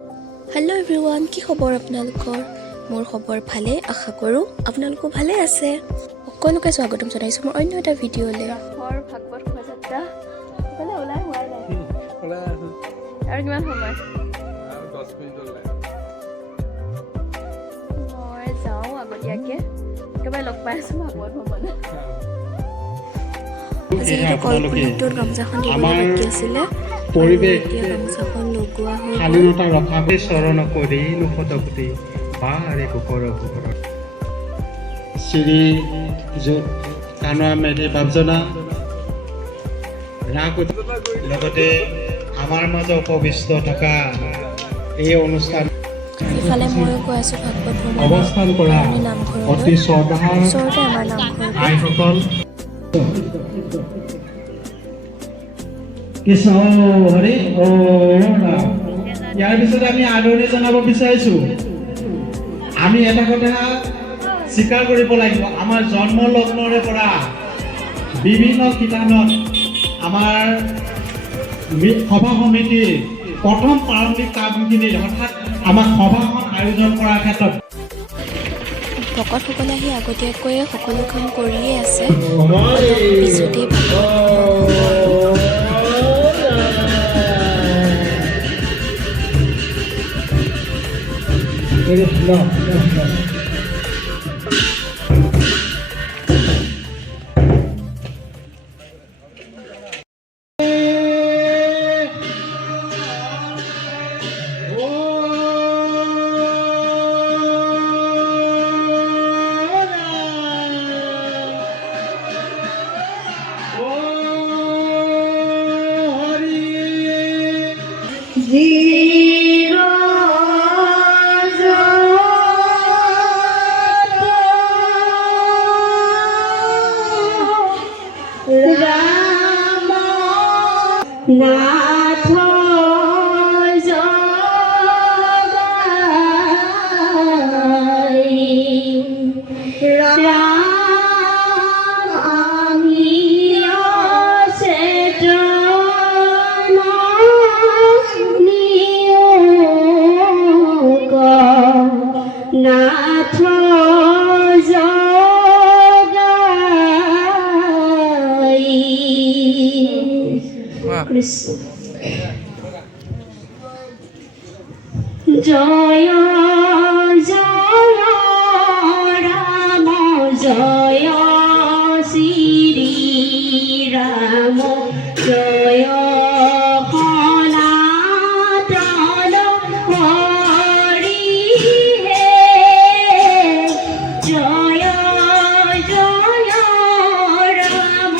Hello' everyone, কি খবৰ আপোনালোকৰ? মোৰ খবৰ ভালে, আশা কৰোঁ আপোনালোকো ভালে আছে। সকলোকে স্বাগতম জনাইছোঁ মোৰ অন্য এটা ভিডিঅ'লৈ। ৰাসৰ ভাগৱত শোভাযাত্ৰা ইফালে ওলাই হোৱাই নাই আৰু কিমান সময়? মই যাওঁ আগতীয়াকৈ, একেবাৰে লগ পাই আছোঁ ভাগৱত ভৱনত। আজি কলপুলিটোত গামোচাখন দিবলৈ বাকী আছিলে, এতিয়া গামোচাখন লগোৱা হৈ শালীনতা ৰখাবে চৰণ কৰি নুফটকতি বাৰে কুকৰ শ্ৰী কানোৱা মেধি বাবজনা ৰাগ লগতে আমাৰ মাজত উপবিষ্ট থকা এই অনুষ্ঠান ইফালে ময়ো গৈ আছোঁ ভাগৱত ভৱনত অৱস্থান কৰা অতি শ্ৰদ্ধাৰ ওচৰতে আমাৰ নামঘৰ। আইসকল কৃষ্ণ হৰি ইয়াৰ পিছতে আমি আদৰণি জনাব বিচাৰিছোঁ। আমি এটা কথা স্বীকাৰ কৰিব লাগিব, আমাৰ জন্ম লগ্নৰে পৰা বিভিন্ন শিতানত আমাৰ সভা সমিতিৰ প্ৰথম প্ৰাৰম্ভিক কামখিনি অৰ্থাৎ আমাৰ সভাখন আয়োজন কৰাৰ ক্ষেত্ৰত ভকতসকলে আহি আগতীয়াকৈ সকলো কাম কৰিয়ে আছে। পিছতেই নাথ জগাই ৰাম আমিও চেতন নিয়োগ নাথ কৃষ্ণ জয় জয় রাম জয় শ্রী রাম জয় সনাতন হরি হে জয় জয় রাম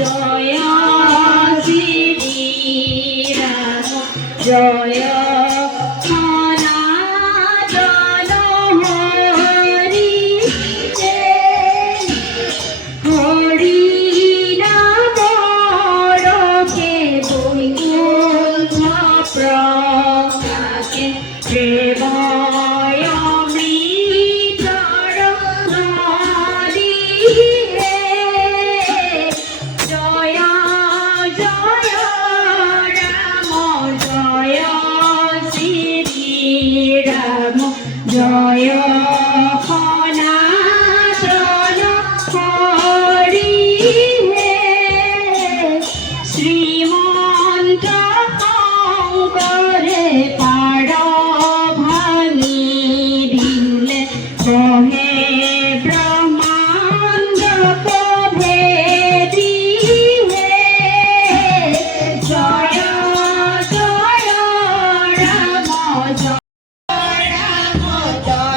জয় জয় সনাতন হরি হরি নাম রকে বৈকুণ্ঠ প্রকাশে প্রেময় অমৃতর নদী হে জয় জয় রাম জয় শ্রী রাম জয় সনাতন হরি হে শ্রীমন্ত শংকৰে পাৰ ভাঙি দিলে কহে ব্ৰহ্মাণ্ড প্ৰভেদী হে জয় জয় ৰাম জয় ৰাম জয়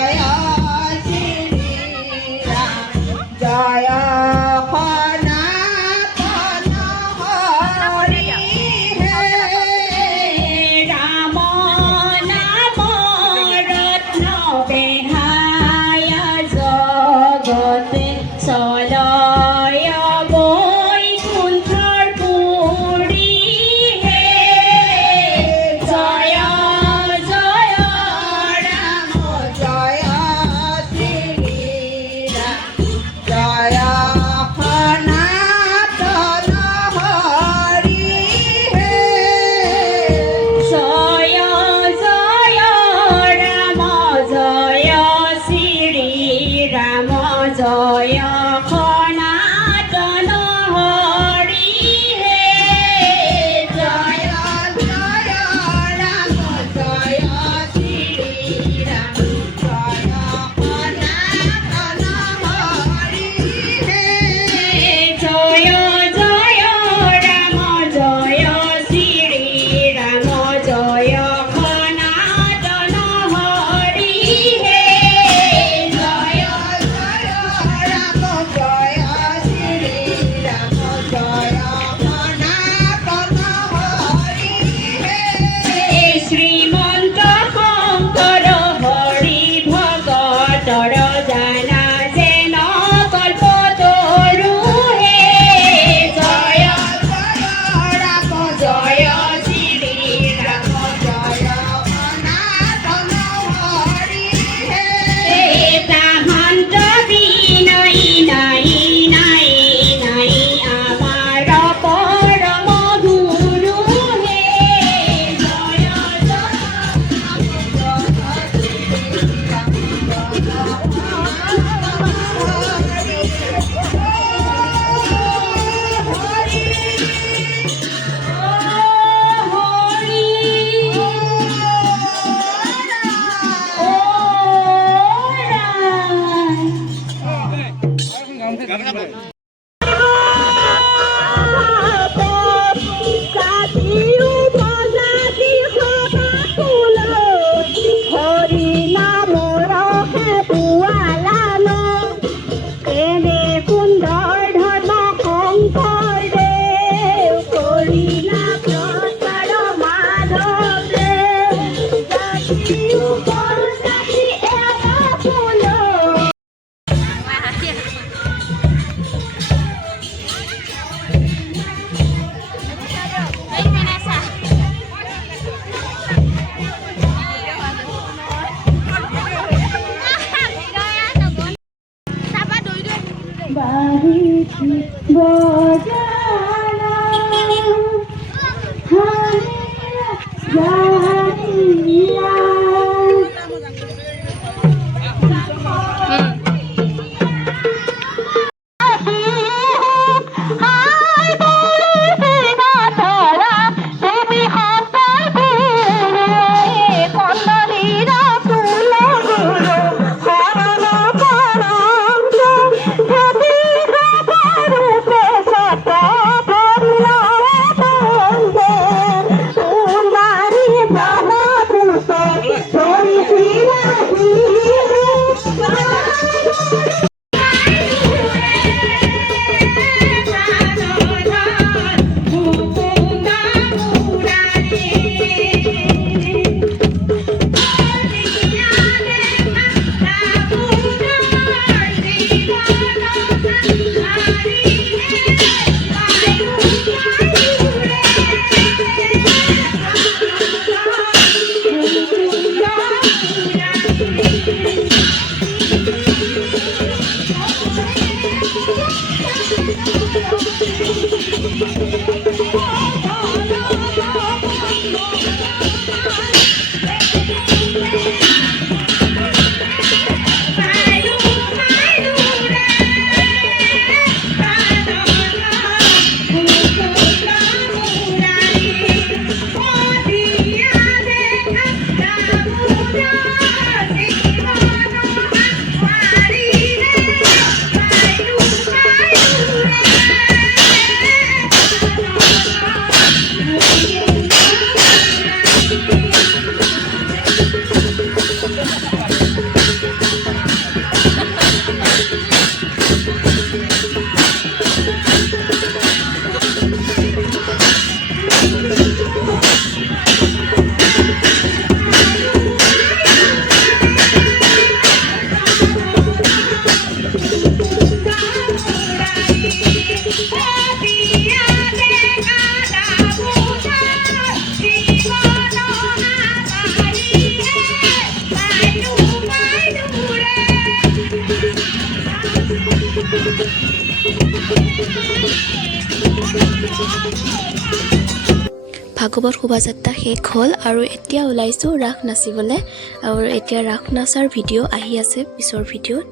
ভাগৱত শোভাযাত্ৰা শেষ হ'ল আৰু এতিয়া ওলাইছোঁ ৰাস নাচিবলৈ আৰু এতিয়া ৰাস নাচাৰ ভিডিঅ' আহি আছে পিছৰ ভিডিঅ'ত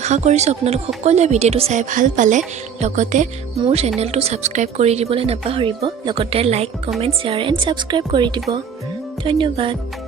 আশা কৰিছোঁ আপোনালোক সকলোৱে ভিডিঅ'টো চাই ভাল পালে লগতে মোৰ চেনেলটো ছাবস্ক্ৰাইব কৰি দিবলৈ নাপাহৰিব লগতে like comment share and subscribe কৰি দিব ধন্যবাদ